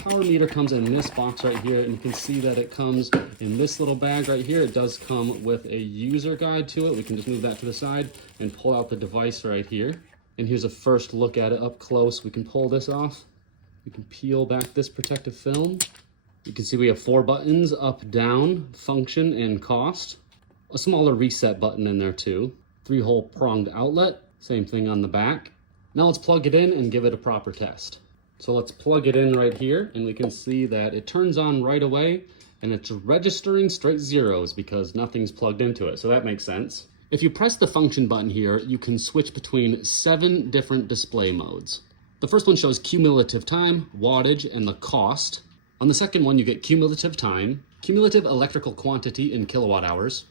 power meter comes in this box right here, and you can see that it comes in this little bag right here. It does come with a user guide to it. We can just move that to the side and pull out the device right here. And here's a first look at it up close. We can pull this off. We can peel back this protective film. You can see we have 4 buttons, up, down, function, and cost. A smaller reset button in there too. 3-hole pronged outlet, same thing on the back. Now let's plug it in and give it a proper test. So let's plug it in right here, and we can see that it turns on right away, and it's registering straight zeros because nothing's plugged into it, so that makes sense. If you press the function button here, you can switch between 7 different display modes. The first one shows cumulative time, wattage, and the cost. On the second one, you get cumulative time, cumulative electrical quantity in kilowatt hours,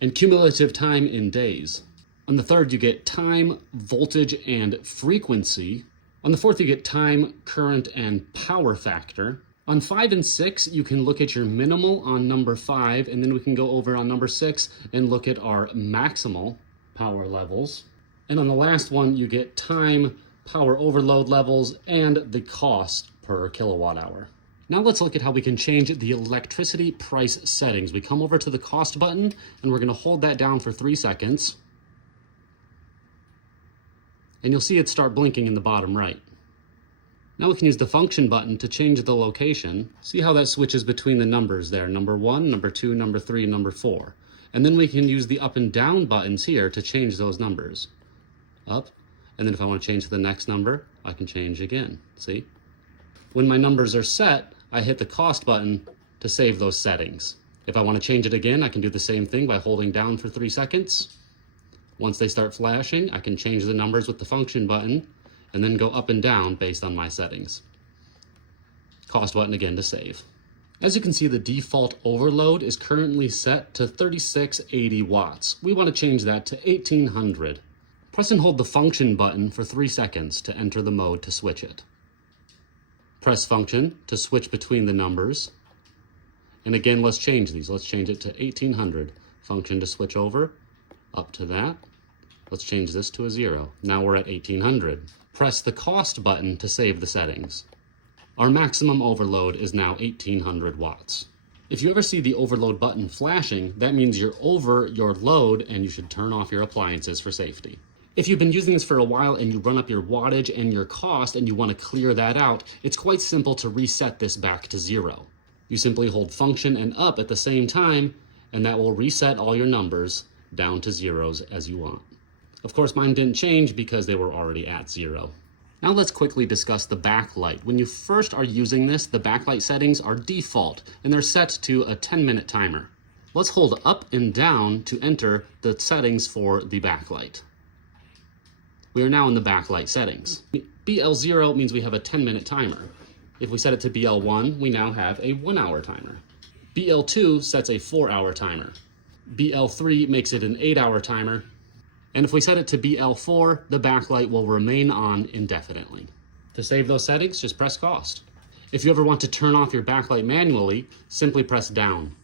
and cumulative time in days. On the third, you get time, voltage, and frequency. On the fourth, you get time, current, and power factor. On 5 and 6, you can look at your minimal on number 5, and then we can go over on number 6 and look at our maximal power levels. And on the last one, you get time, power overload levels, and the cost per kilowatt hour. Now let's look at how we can change the electricity price settings. We come over to the cost button, and we're going to hold that down for 3 seconds. And you'll see it start blinking in the bottom right. Now we can use the function button to change the location. See how that switches between the numbers there, number 1, number 2, number 3, and number 4. And then we can use the up and down buttons here to change those numbers. Up, and then if I want to change to the next number, I can change again, see? When my numbers are set, I hit the cost button to save those settings. If I want to change it again, I can do the same thing by holding down for 3 seconds. Once they start flashing, I can change the numbers with the function button and then go up and down based on my settings. Cost button again to save. As you can see, the default overload is currently set to 3680 watts. We want to change that to 1800. Press and hold the function button for 3 seconds to enter the mode to switch it. Press function to switch between the numbers. And again, let's change these. Let's change it to 1800. Function to switch over. Up to that. Let's change this to a 0. Now we're at 1800. Press the cost button to save the settings. Our maximum overload is now 1800 watts. If you ever see the overload button flashing, that means you're over your load and you should turn off your appliances for safety. If you've been using this for a while and you run up your wattage and your cost and you want to clear that out, it's quite simple to reset this back to 0. You simply hold function and up at the same time, and that will reset all your numbers down to zeros as you want. Of course, mine didn't change because they were already at 0. Now let's quickly discuss the backlight. When you first are using this, the backlight settings are default, and they're set to a 10-minute timer. Let's hold up and down to enter the settings for the backlight. We are now in the backlight settings. BL0 means we have a 10-minute timer. If we set it to BL1, we now have a 1-hour timer. BL2 sets a 4-hour timer. BL3 makes it an 8-hour timer. And if we set it to BL4, the backlight will remain on indefinitely. To save those settings, just press cost. If you ever want to turn off your backlight manually, simply press down.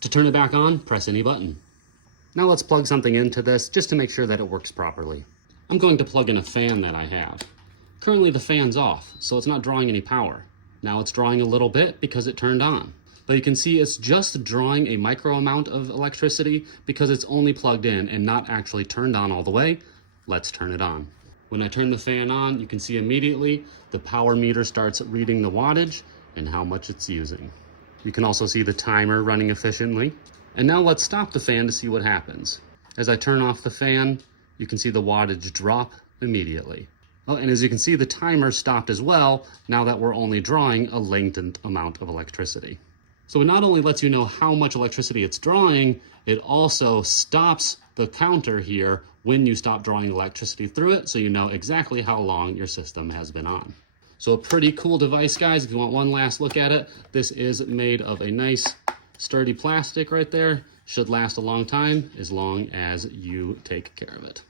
To turn it back on, press any button. Now let's plug something into this just to make sure that it works properly. I'm going to plug in a fan that I have. Currently the fan's off, so it's not drawing any power. Now it's drawing a little bit because it turned on. But you can see it's just drawing a micro amount of electricity because it's only plugged in and not actually turned on all the way. Let's turn it on. When I turn the fan on, you can see immediately the power meter starts reading the wattage and how much it's using. You can also see the timer running efficiently. And now let's stop the fan to see what happens. As I turn off the fan, you can see the wattage drop immediately. Oh, and as you can see, the timer stopped as well now that we're only drawing a latent amount of electricity. So it not only lets you know how much electricity it's drawing, it also stops the counter here when you stop drawing electricity through it, so you know exactly how long your system has been on. So a pretty cool device, guys. If you want one last look at it, this is made of a nice sturdy plastic right there. Should last a long time as long as you take care of it.